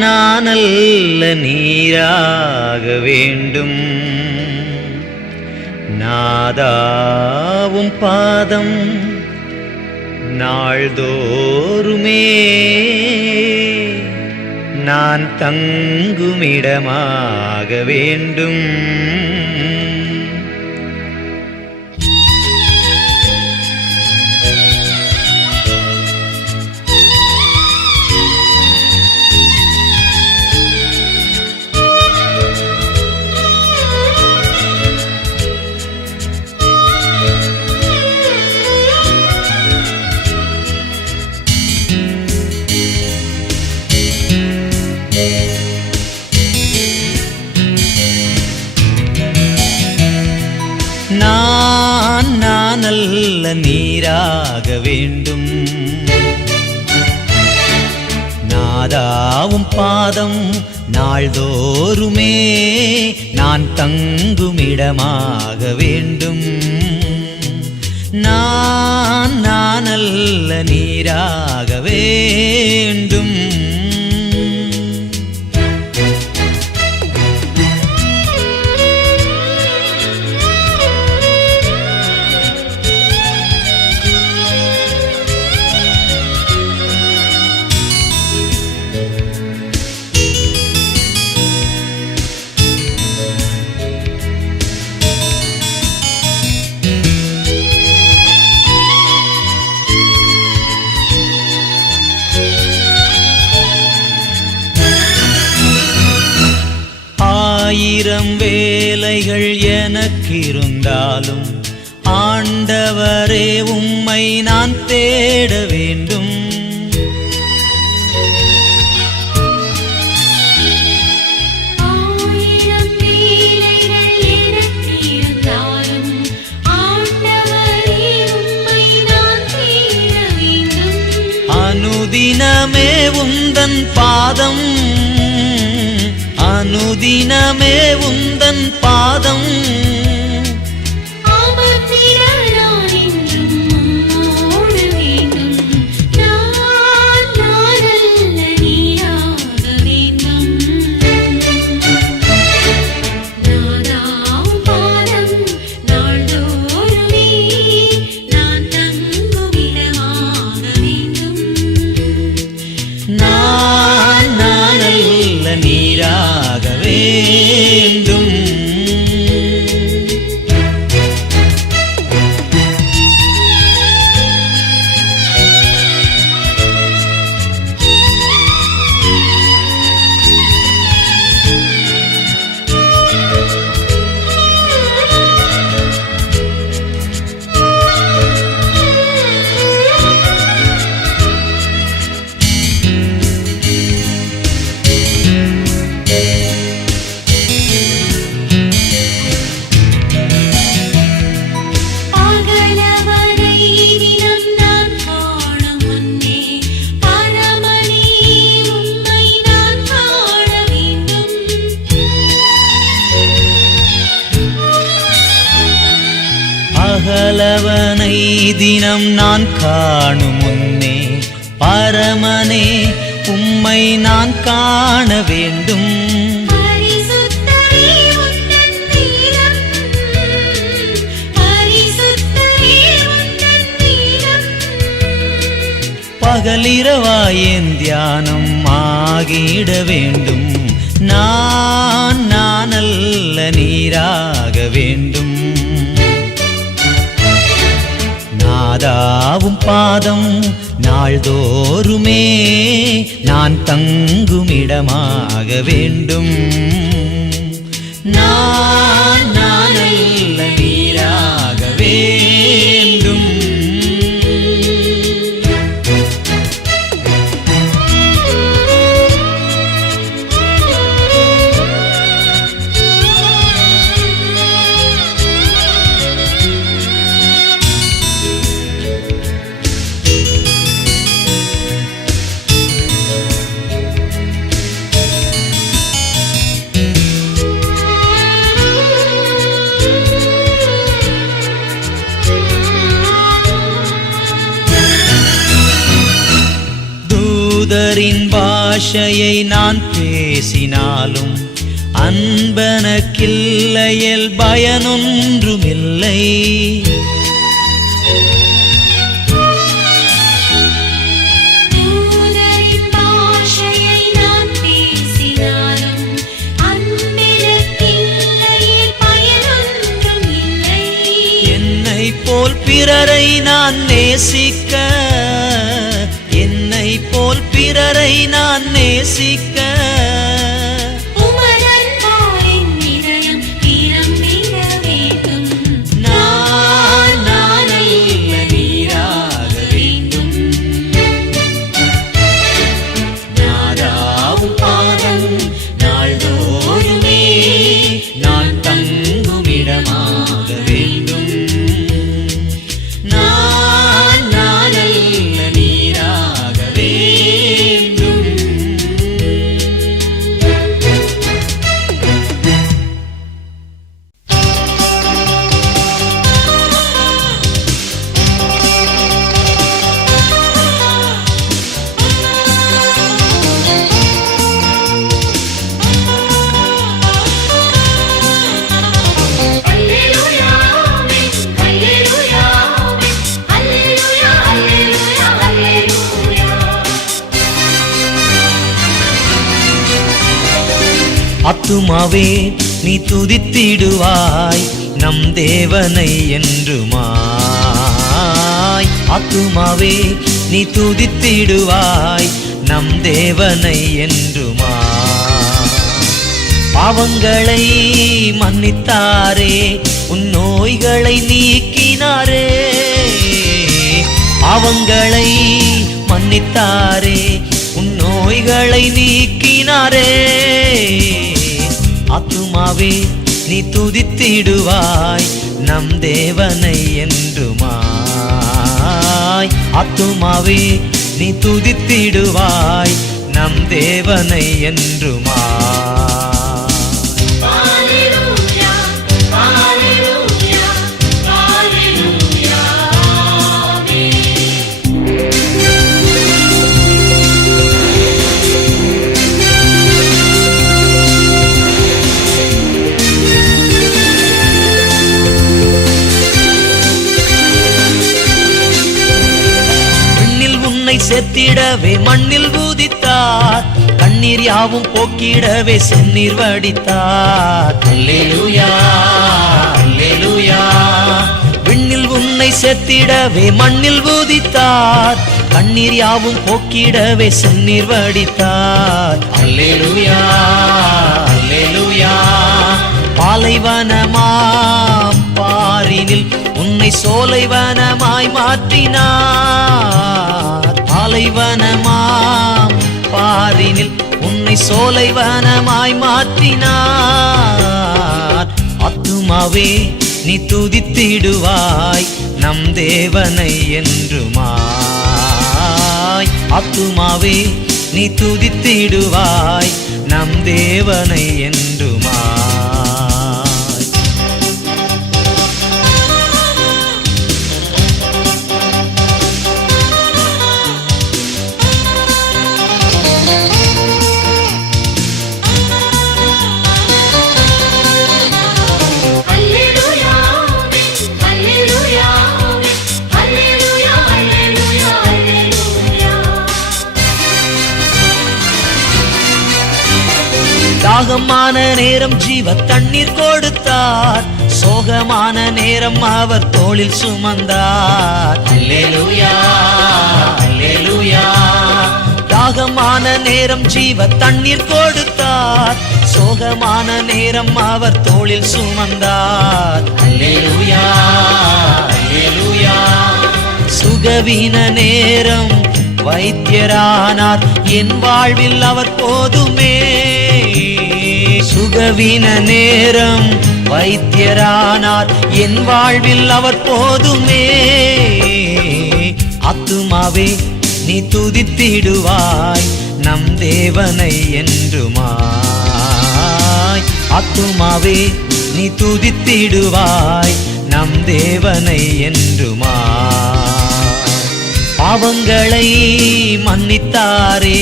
நானல்ல நீராக வேண்டும். நாதாவும் பாதம் நாள்தோறுமே நான் தங்குமிடமாக வேண்டும். நானல்ல நீராக வேண்டும். நாதாவும் பாதம் நாள்தோறுமே நான் தங்குமிடமாக வேண்டும். நானல்ல நீராக வேண்டும். ஆயிரம் வேலைகள் எனக்கிருந்தாலும் ஆண்டவரே உம்மை நான் தேட வேண்டும். ஆயிரம் வேலைகள் எனக்கிருந்தாலும் ஆண்டவரே உம்மை நான் தேட வேண்டும். அனுதினமே உந்தன் பாதம், அனுதினமே உந்தன் பாதம் நீராக வேண்டும். அகலவனை தினம் நான் காணும் முன்னே பரமனே உம்மை நான் காண வேண்டும். பகலிரவாய் என் தியானம் ஆகிட வேண்டும். நானல்ல நீராக வேண்டும். நாதாவும் பாதம் நாள்தோறுமே நான் தங்குமிடமாக வேண்டும். நானல்ல நீராக வேண்டும். தூதரின் பாஷையை நான் பேசினாலும் அன்பனக்கில்லையல் பயனொன்றுமில்லை. தூதரின் பாஷையை நான் பேசினாலும் அன்பெனக்கில்லையேல் பயனொன்றும் இல்லை. என்னைப் போல் பிறரை நான் நேசிக்க, என்னைப் போல் பிறரை நான் நேசிக்க உமதன்பாலின் இதயம் நிரம்பிட வேண்டும். நான் நல்ல நீராக வேண்டும். நாதாவும் பாதம் நாள்தோறுமே நான் தங்குமிடமாக வேண்டும். நான் நல்ல நீராக வேண்டும். அல்லேலூயா ஆமென், அல்லேலூயா ஆமென், அல்லேலூயா அல்லேலூயா அல்லேலூயா. ஆத்துமாவே நீ துதித்திடுவாய் நம் தேவனை என்றுமாய். ஆத்துமாவே நீ துதித்திடுவாய் நம் தேவனை என்றுமாய். பாவங்களை மன்னித்தாரே, உன் நோய்களை நீக்கினாரே. பாவங்களை மன்னித்தாரே, உன் நோய்களை நீக்கினாரே. ஆத்துமாவே நீ துதித்திடுவாய் நம் தேவனை என்றுமாய். ஆத்துமாவே நீ துதித்திடுவாய் நம் தேவனை என்றுமாய். ஹalleluya ஹalleluya ஹalleluya ஆமென். விண்ணில் உன்னை சேர்த்திடவே மண்ணில் ஊதித்தார், கண்ணீர் யாவும் போக்கிடவே செந்நீர் வடித்தார். அல்லேலூயா அல்லேலூயா. விண்ணில் உன்னை சேர்த்திடவே மண்ணில் ஊதித்தார், கண்ணீர் யாவும் போக்கிடவே செந்நீர் வடித்தார். அல்லேலூயா அல்லேலூயா. பாலைவனமாம் பாரினில் உன்னை சோலைவனமாய் மாற்றினார். பாலைவனமாம் பாரினில் உன்னை சோலைவனமாய் மாற்றினார். ஆத்துமாவே நீ துதித்திடுவாய் நம் தேவனை என்றுமாய். ஆத்துமாவே நீ துதித்திடுவாய் நம் தேவனை என்றுமாய். அல்லேலூயா ஆமென், அல்லேலூயா ஆமென், அல்லேலூயா அல்லேலூயா அல்லேலூயா. தாகமான நேரம் ஜீவ தண்ணீர் கொடுத்தார், சோகமான நேரம் அவர் தோளில் சுமந்தார். அல்லேலூயா அல்லேலூயா. தாகமான நேரம் ஜீவ தண்ணீர் கொடுத்தார், சோகமான நேரம் அவர் தோளில் சுமந்தார். அல்லேலூயா அல்லேலூயா. சுகவீன நேரம் வைத்தியரானார், என் வாழ்வில் அவர் போதுமே. சுகவீன நேரம் வைத்தியரானார், என் வாழ்வில் அவர் போதுமே. ஆத்துமாவே நீ துதித்திடுவாய் நம் தேவனை என்றுமாய். ஆத்துமாவே நீ துதித்திடுவாய் நம் தேவனை என்றுமாய். பாவங்களை மன்னித்தாரே,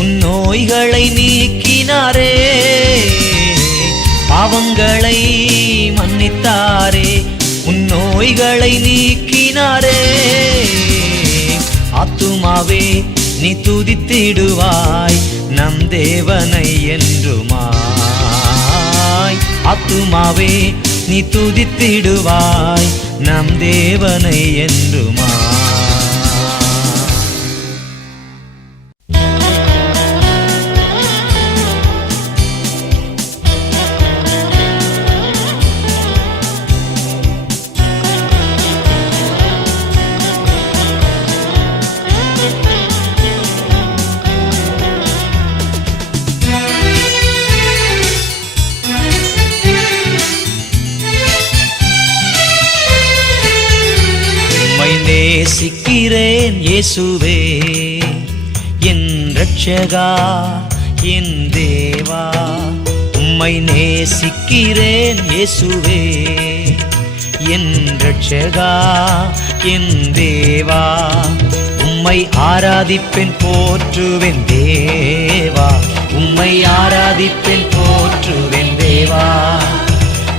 உன் நோய்களை நீக்கினாரே. பாவங்களை மன்னித்தாரே, உன் நோய்களை நீக்கினாரே. ஆத்துமாவே நீ துதித்திடுவாய் நம் தேவனை என்றுமாய். ஆத்துமாவே நீ துதித்திடுவாய் நம் தேவனை என்றுமாய். நேசிக்கிறேன் இயேசுவே என் இரட்சகா என் தேவா. உம்மை நேசிக்கிறேன் இயேசுவே என் இரட்சகா என் தேவா. உம்மை ஆராதிப்பேன் போற்றுவேன் தேவா. உம்மை ஆராதிப்பேன் போற்றுவேன் தேவா.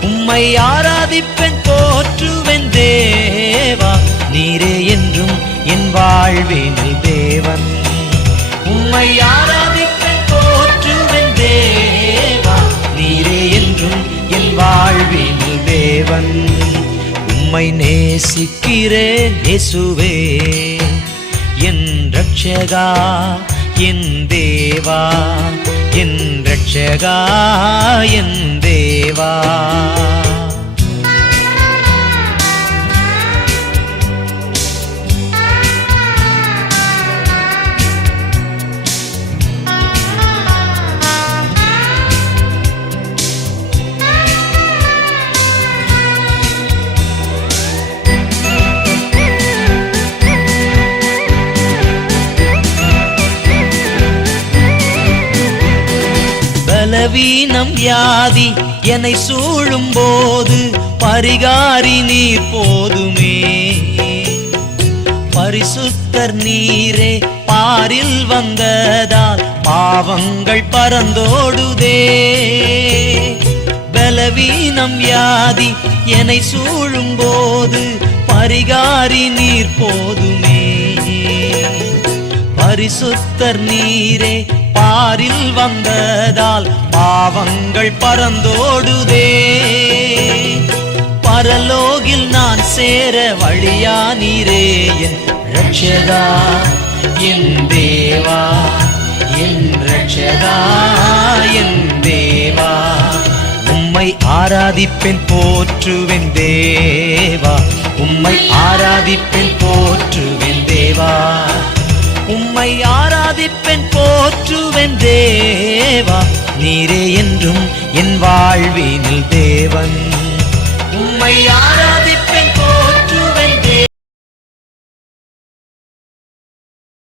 உம்மை ஆராதிப்பேன் போற்றுவேன் தேவா. நீரே என்றும் என் வாழ்வினில் தேவன். உம்மை ஆராதிப்பேன் போற்றுவேன் தேவா. நீரே என்றும் என் வாழ்வினில் தேவன். உம்மை நேசிக்கிறேன் இயேசுவே என் இரட்சகா என் தேவா. என் இரட்சகா என் தேவா. பலவீனம் வியாதி என்னை சூழும் போது பரிகாரி நீர் போதுமே. பரிசுத்தர் நீரே பாரில் வந்ததால் பாவங்கள் பறந்தோடுதே. பலவீனம் வியாதி என்னை சூழும் போது பரிகாரி நீர் போதுமே. பரிசுத்தர் நீரே பாரில் வந்ததால் பாவங்கள் பறந்தோடுதே. பரலோகில் நான் சேர வழியா நீரே என் இரட்சகா என் தேவா. என் இரட்சகா என் தேவா. உம்மை ஆராதிப்பேன் போற்றுவேன் தேவா. உம்மை ஆராதிப்பேன் போற்றுவேன் தேவா. உம்மை ஆராதிப்பேன் போற்றுவேன் தேவா. நீரே என்றும் என் வாழ்வினில் தேவன். உம்மை ஆராதிப்பேன் போற்றுவேன்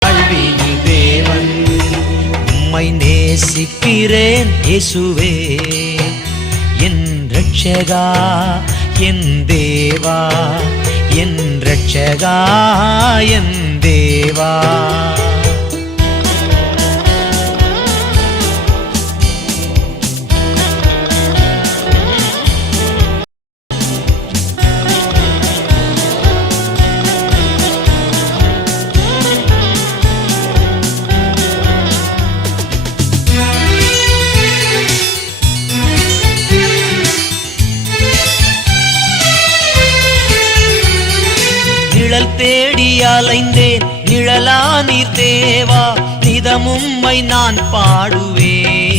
வாழ்வினில் தேவன். உம்மை நேசிக்கிறேன் இயேசுவே என் இரட்சகா என் தேவா. என் இரட்சகா என் தேவா. நிழல் தேடி அலைந்தேன் நிழலா நீர் தேவா. நிதமும்மை நான் பாடுவேன்.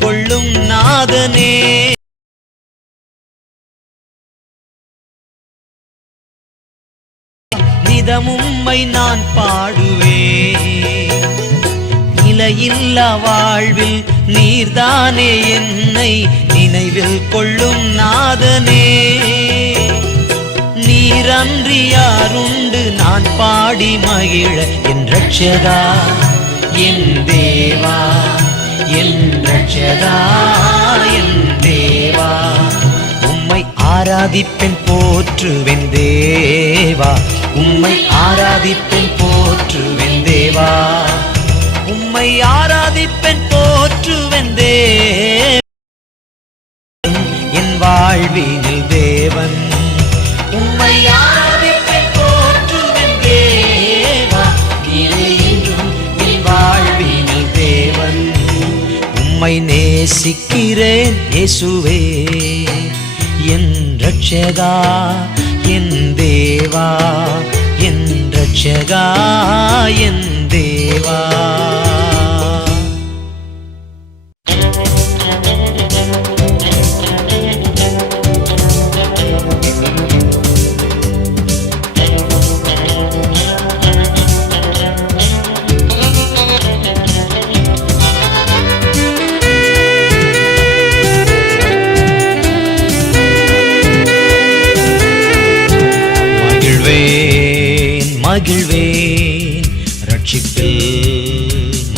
கொள்ளும் நாதனே நிதமும்மை நான் பாடுவேன். நிலையில்லா வாழ்வில் நீர்தானே என்னை நினைவில் கொள்ளும் நாதனே. நீரன்றி யாருண்டு நான் பாடி மகிழ என் இரட்சகா என் தேவா. என் இரட்சகா என் தேவா. ஆராதிப்பேன் போற்றுவேன் தேவா, உம்மை ஆராதிப்பேன் போற்றுவேன் தேவா, உம்மை ஆராதிப்பேன் போற்றுவேன் தேவா, என் வாழ்வினில் தேவன். உம்மை ஆராதிப்பேன் போற்றுவேன் தேவா, நீரே என்றும் என் வாழ்வினில் தேவன். உம்மை நேசிக்கிறேன் இயேசுவே, என் ரட்சகா, என் தேவா, என் ரட்சகா, என் தேவா. மகிழ்வேன் ரட்சிப்பில்,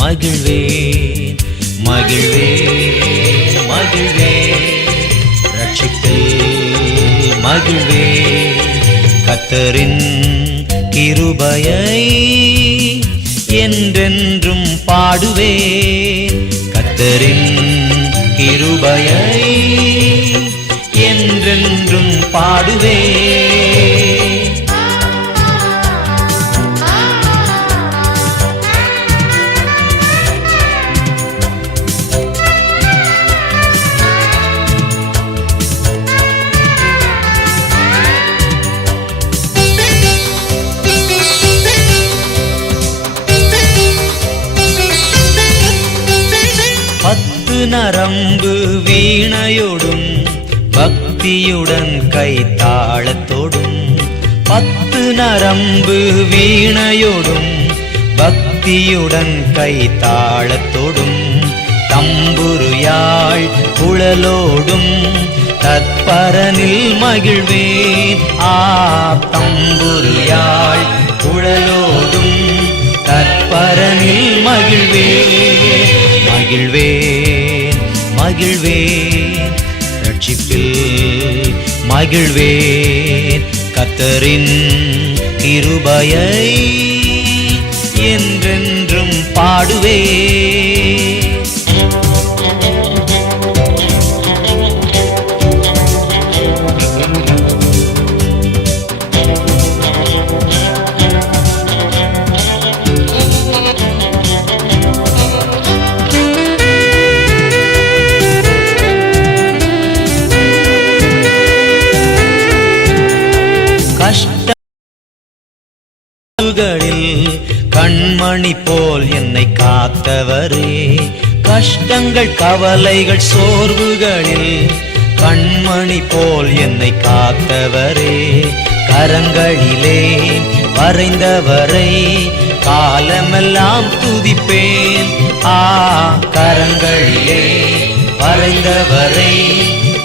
மகிழ்வேன் மகிழ்வேன் மகிழ்வேன் ரட்சிப்பில், மகிழ்வேன் கர்த்தரின் கிருபையை என்றென்றும் பாடுவேன், கர்த்தரின் கிருபையை என்றென்றும் பாடுவேன். நரம்பு வீணையோடும் பக்தியுடன் கைத்தாளத்தோடும், 10 நரம்பு வீணையோடும் பக்தியுடன் கைத்தாளத்தோடும், தம்புரு யாழ் குழலோடும் தற்பரனில் மகிழ்வேன். தம்புரு யாழ் குழலோடும் தற்பரனில் மகிழ்வேன், மகிழ்வேன் மகிழ்வேன் ரட்சிப்பில், மகிழ்வேன் கர்த்தரின் கிருபையை என்றென்றும் பாடுவேன். கண்மணி போல் என்னை காத்தவரே, கஷ்டங்கள் கவலைகள் சோர்வுகளில் கண்மணி போல் என்னை காத்தவரே, கரங்களிலே வரைந்தவரை காலமெல்லாம் துதிப்பேன். கரங்களிலே வரைந்தவரை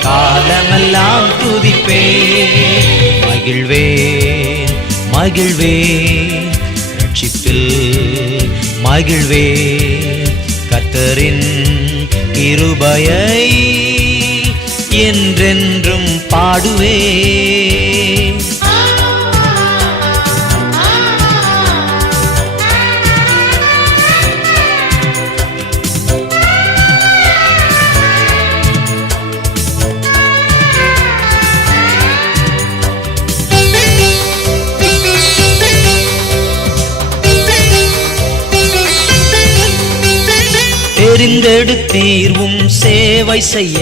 காலமெல்லாம் துதிப்பேன், மகிழ்வேன் மகிழ்வேன் ரட்சிப்பில், மகிழ்வேன் கர்த்தரின் கிருபையை என்றென்றும் பாடுவேன். தெரிந்தெடுத்தீர்வும் சேவை செய்ய,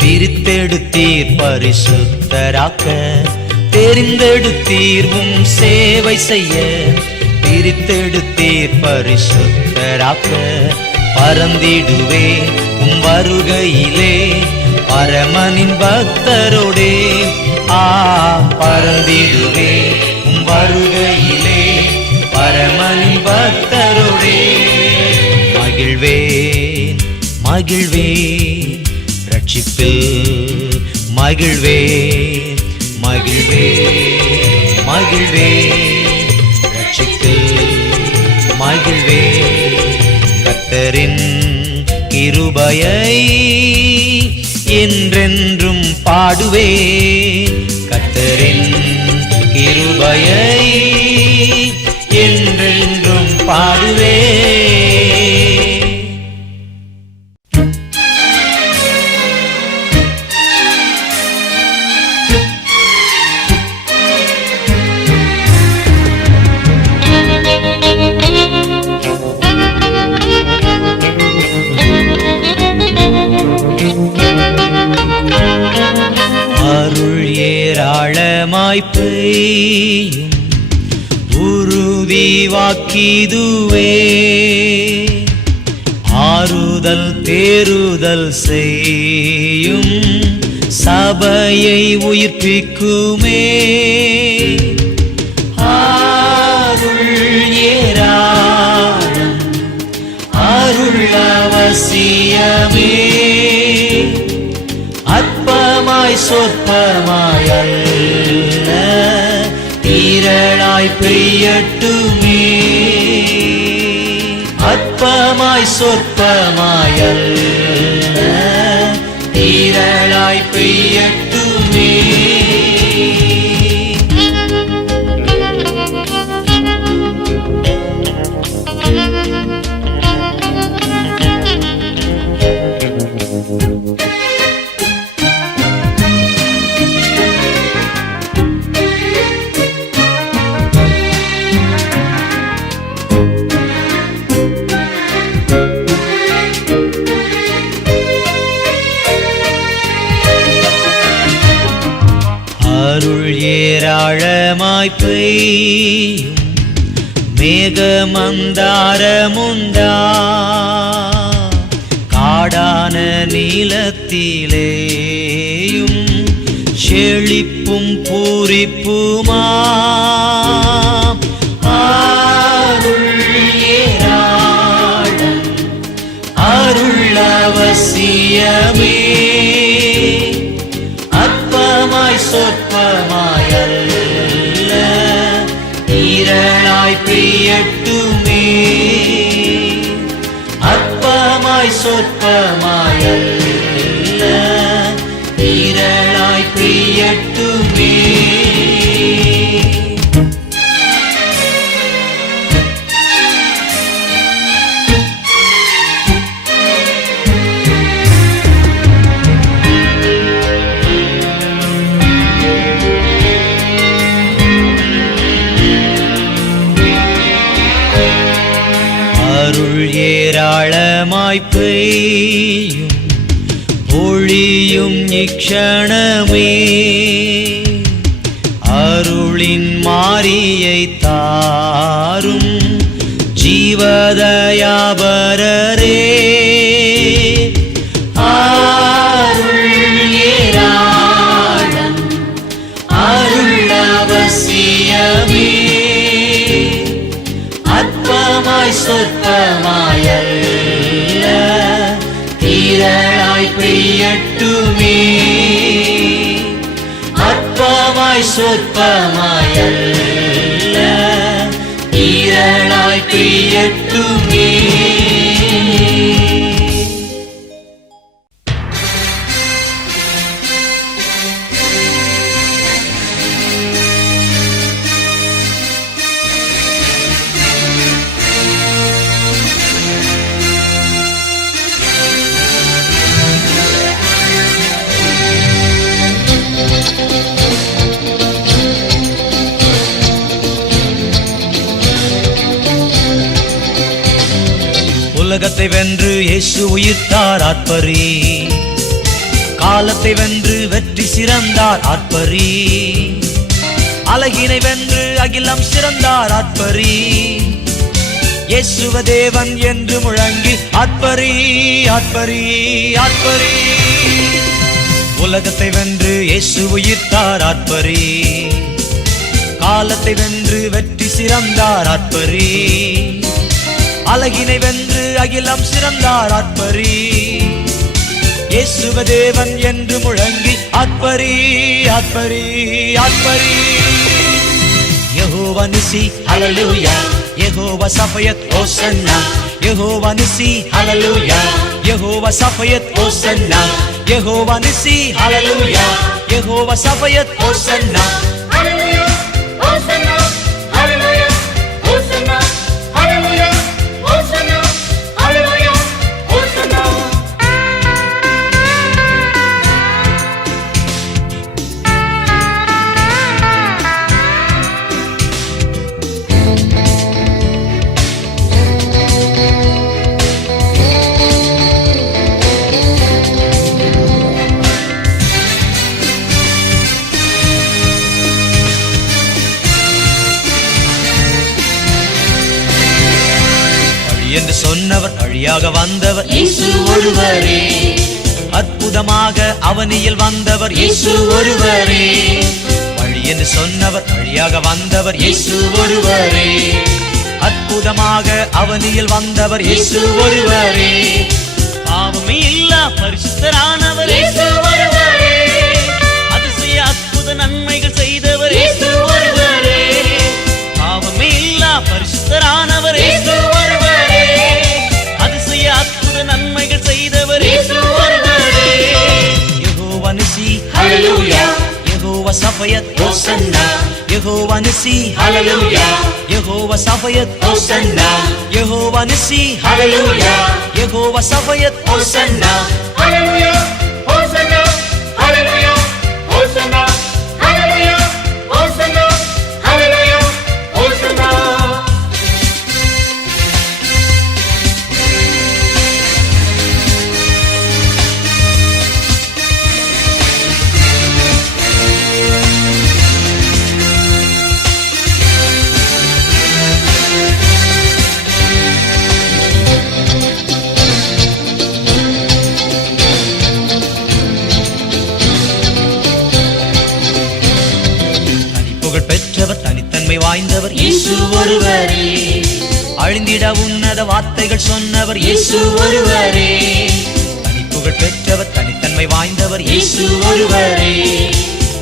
பிரித்தெடுத்தீர் பரிசுத்தராக்க, தெரிந்தெடுத்தீர்வும் சேவை செய்ய, பிரித்தெடுத்தீர் பரிசுத்தராக்க, பறந்திடுவேன் உம் வருகையிலே பரமனின் பக்தரோடே. பறந்திடுவேன் உம் வருகையிலே பரமனின் பக்தரோடே, மகிழ்வேன் மகிழ்வேன் ரட்சிப்பில், மகிழ்வேன் மகிழ்வேன் மகிழ்வேன் ரட்சிப்பில், மகிழ்வேன் கர்த்தரின் கிருபையை என்றென்றும் பாடுவேன் கர்த்தரின் கிருபையை என்றென்றும் பாடுவேன். அருள் ஏராளமாய் பெய்யும் உறுதி வாக்கிதுவே, ஆறுதல் தேறுதல் செய்யும் சபையை உயிர்ப்பிக்குமே. அருள் ஏராளம் அருள் அவசியமே, அற்பமாய் சொற்பமாய் அல்ல திரளாய் பெய்யட்டுமே. அற்பமாய் சொற்பமாய் அல்ல திரளாய் பெய்யட்டுமே. அருள் ஏராளமாய் பெய்யும் மேகமந்தாரமுண்டா, காடான நீலத்திலேயும் செழிப்பும் பூரிப்புமா. அருள் ஏராளம் அருள் அவசியமே, அற்பமாய் சொற்பமாய் அல்ல திரளாய் பெய்யட்டுமே. அற்பமாய் சொற்பமாய் அல்ல திரளாய் பெய்யட்டுமே. அருள் ஏராளமாய் பெய்யும் பொழியும் இக்ஷணமே, அருளின் மாரியை தாரும் ஜீவதயாபரரே. அருள் ஏராளம் அருள் அவசியமே, அற்பமாய் சொற்பமாய் அல்ல திரளாய் பெய்யட்டுமே. அற்பமாய் சொற்பமாய் அல்ல திரளாய் பெய்யட்டுமே. உலகத்தை வென்று இயேசு உயிர்த்தார் ஆர்ப்பரி, காலத்தை வென்று வெற்றி சிறந்தார் ஆர்ப்பரி, அழகினை வென்று அகிலம் சிறந்தார் ஆர்ப்பரி, இயேசுவ தேவன் என்று முழங்கி ஆர்ப்பரி ஆர்ப்பரி ஆர்ப்பரி. உலகத்தை வென்று இயேசு உயிர்த்தார் ஆர்ப்பரி, காலத்தை வென்று வெற்றி சிறந்தார் ஆர்ப்பரி, அழகினை வென்று அகிலம் சிறந்தார் ஆர்ப்பரி, இயேசுவ தேவன் என்று முழங்கி ஆர்ப்பரி ஆர்ப்பரி ஆர்ப்பரி. யெகோவா நிசி ஹல்லேலூயா, யெகோவா சஃபயத் ஓசன்னா, யெகோவா நிசி ஹல்லேலூயா, யெகோவா சஃபயத் ஓசன்னா, யெகோவா நிசி ஹalleluya Jehovah சபையத் ஹோசன்னா Hallelujah, Hosanna, Hallelujah, Hosanna, Hallelujah, Hosanna, Hallelujah, Hosanna. வழி என்று சொன்னவர் வழியாக வந்தவர் இயேசு ஒருவரே, அற்புதமாக அவனியில் வந்தவர் இயேசு ஒருவரே வழி என்று சொன்னவர் வழியாக வந்தவர் இயேசு ஒருவரே அற்புதமாக அவனியில் வந்தவர் இயேசு ஒருவரே பாவமே இல்லா பரிசுத்தரானவர் இயேசு ஒருவரே, அதிசய அற்புத நன்மைகள் செய்தவர் இயேசு ஒருவரே பாவமே இல்லா பரிசுத்தரானவர் இயேசு ஒருவரே அதிசய அற்புத நன்மைகள் செய்தவர் இயேசு ஒருவரே Jehovah நிசி Hallelujah, Jehovah சபையத் Hosanna, Jehovah நிசி Hallelujah, Jehovah சபையத் Hosanna, Jehovah நிசி Hallelujah, Jehovah சபையத் Hosanna, Hallelujah, Hosanna, Hallelujah, Hosanna, Hallelujah, Hosanna, Hallelujah, Hosanna. தனிப்புகழ் பெற்றவர் தனித்தன்மை வாய்ந்தவர் இயேசு ஒருவரே, அழிந்திட உன்னத வார்த்தைகள் சொன்னவர் இயேசு ஒருவரே தனிப்புகழ் பெற்றவர் தனித்தன்மை வாய்ந்தவர் இயேசு ஒருவரே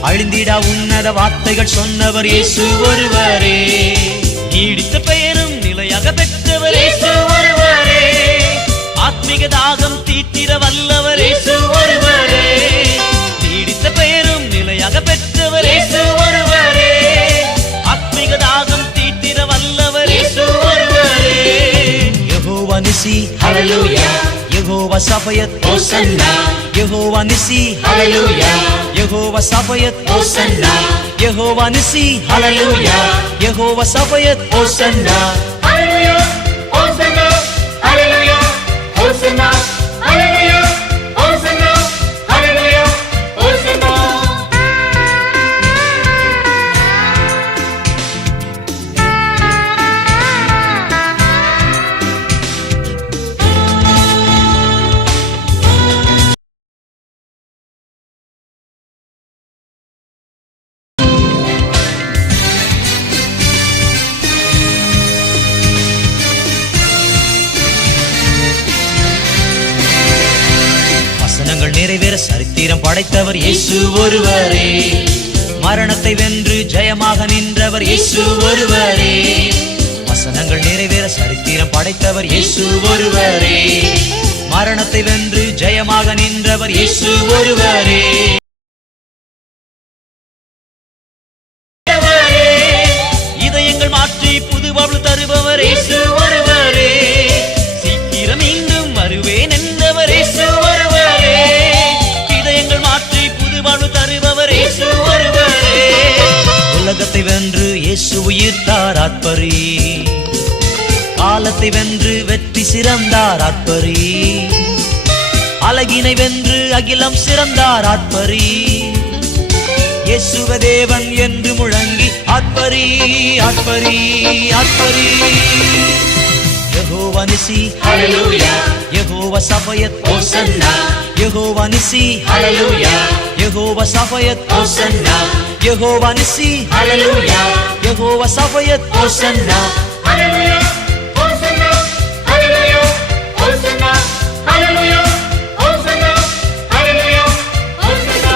அழிந்திட உன்னத வார்த்தைகள் சொன்னவர் இயேசு ஒருவரே நீடித்த பெயரும் நிலையாக பெற்றவர் இயேசு ஒருவரே ஆத்மீக தாகம் தீர்த்திட வல்லவர் இயேசு ஒருவரே நீடித்த பெயரும் நிலையாக பெற்றவர் இயேசு ஒருவரே ஆத்மீக தாகம் தீர்த்திட வல்லவர் இயேசு ஒருவரே Jehovah நிசி Hallelujah, Jehovah சபையத் Hosanna, Jehovah நிசி Hallelujah, Jehovah சபையத் Hosanna, Jehovah நிசி Hallelujah, Jehovah சபையத் ஹோசன்னா Hallelujah, Hosanna, Hallelujah, Hosanna, Hallelujah, Hosanna, Hallelujah, Hosanna. வசனங்கள் நிறைவேற சரித்திரம் படைத்தவர் இயேசு ஒருவரே மரணத்தை வென்று ஜெயமாக நின்றவர் இயேசு ஒருவரே வசனங்கள் நிறைவேற சரித்திரம் படைத்தவர் இயேசு ஒருவரே மரணத்தை வென்று ஜெயமாக நின்றவர் இயேசு ஒருவரே இதயங்கள் மாற்றி புது வாழ்வு தருபவர் இயேசு ஒருவரே சீக்கிரம் மீண்டும் வருவேன் என்றவர் இயேசு ஒருவரே இதயங்கள் மாற்றி புது வாழ்வு தருபவர் இயேசு ஒருவரே உலகத்தை வென்று இயேசு உயிர்த்தார் ஆத்பரி காலத்தை வென்று வெற்றி சிறந்தார் ஆத்பரி அழகினை வென்று அகிலம் சிறந்தார் ஆத்பரி இயேசுவ தேவன் என்று முழங்கி ஆத்பரி ஆத்பரி ஆத்பரி Jehovah நிசி Hallelujah, Jehovah சபையத் Hosanna, Jehovah நிசி Hallelujah, Jehovah சபையத் Hosanna, Jehovah நிசி Hallelujah, Jehovah சபையத் ஹோசன்னா Hallelujah, Hosanna, Hallelujah, Hosanna, Hallelujah, Hosanna, Hallelujah, Hosanna.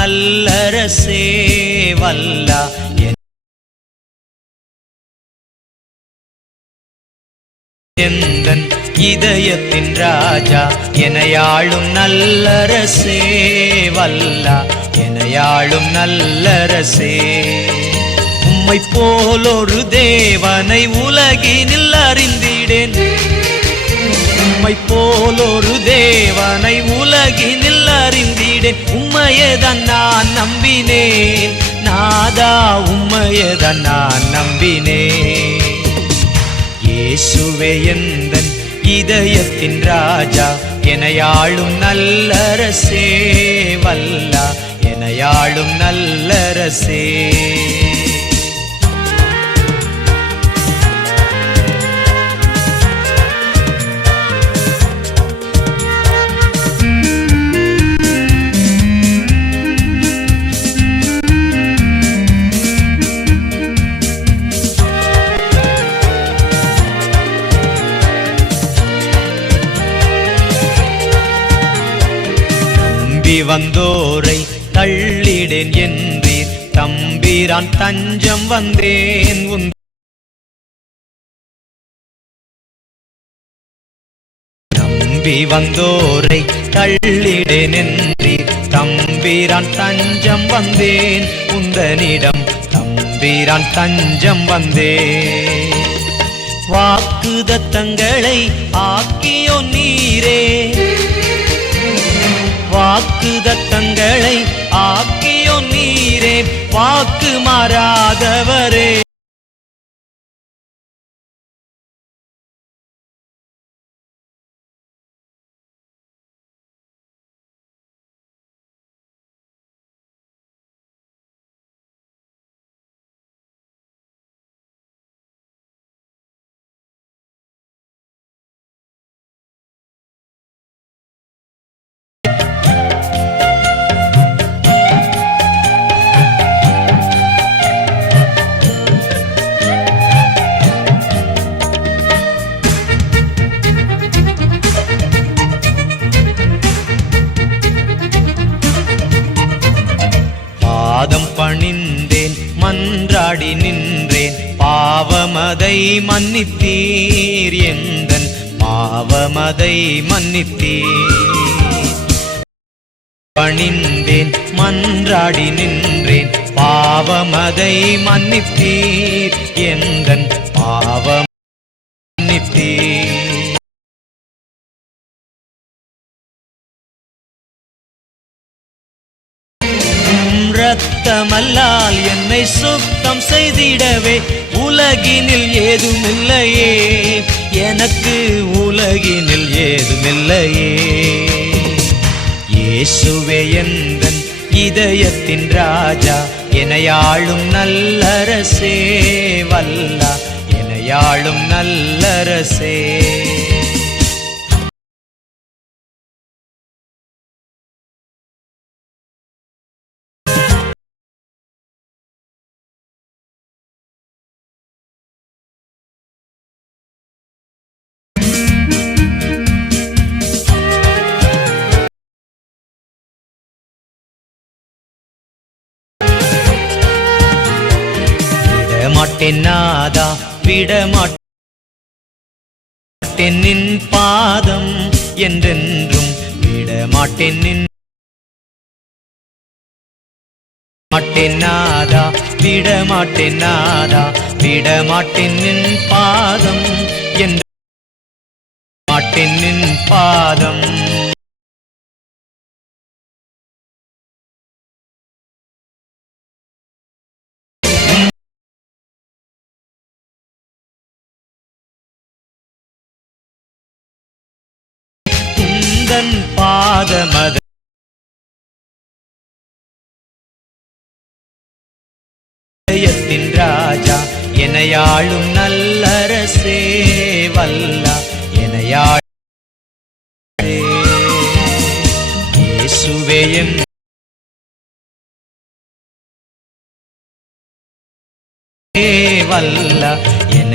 நல்லரசே வல்லா எந்தன் இதயத்தின் ராஜா எனையாளும் நல்லரசே வல்லா எனையாளும் நல்லரசே. உம்மை போலொரு தேவனை உலகினில் அறிந்திடேன், உம்மை போலொரு தேவனை உலகினில் அறிந்திடேன். உம்மையேதான் நான் நம்பினேன் நாதா, உம்மையேதான் நான் நம்பினேன். இயேசுவே எந்தன் இதயத்தின் ராஜா எனையாளும் நல்லரசே வல்லா எனையாளும் நல்லரசே. வந்தோரை தள்ளிடேன் என்றீர், தம்பிரான் தஞ்சம் வந்தேன் நம்பி வந்தோரை தள்ளிடேன் என்றீர், தம்பிரான் தஞ்சம் வந்தேன் உந்தனிடம், தம்பிரான் தஞ்சம் வந்தேன். வாக்குதத்தங்களை ஆக்கியோ நீரே, வாக்குதத்தங்களை ஆக்கியோ நீரே, வாக்கு மாறாதவரே. பாதம் பணிந்தேன் மன்றாடி நின்றேன், பாவமதை மன்னித்தீர் எந்தன் பாவமதை மன்னித்தீர். பணிந்தேன் மன்றாடி நின்றேன், பாவமதை மன்னித்தீர் எந்தன் பாவம் மன்னித்தீர். ரத்தமல்லால் என்னை சுத்தம் செய்திடவே உலகினில் ஏதுமில்லையே, எனக்கு உலகினில் ஏதுமில்லையே. இயேசுவே எந்தன் இதயத்தின் ராஜா எனையாளும் நல்லரசே வல்லா எனையாளும் நல்லரசே. விடமாட்டேன் நாதா விடமாட்டேன் நின் பாதம் என்றென்றும், விடமாட்டேன் நின் மாட்டேன் நாதா விடமாட்டேன் நாதா விடமாட்டேன் நின் பாதம் என்று, மாட்டேன் நின் பாதம். உந்தன் பாதமத இதயத்தின் ராஜா எனையாளும் நல்லரசே வல்லா எனையாளே. இயேசுவே என் வல்லா என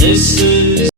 This is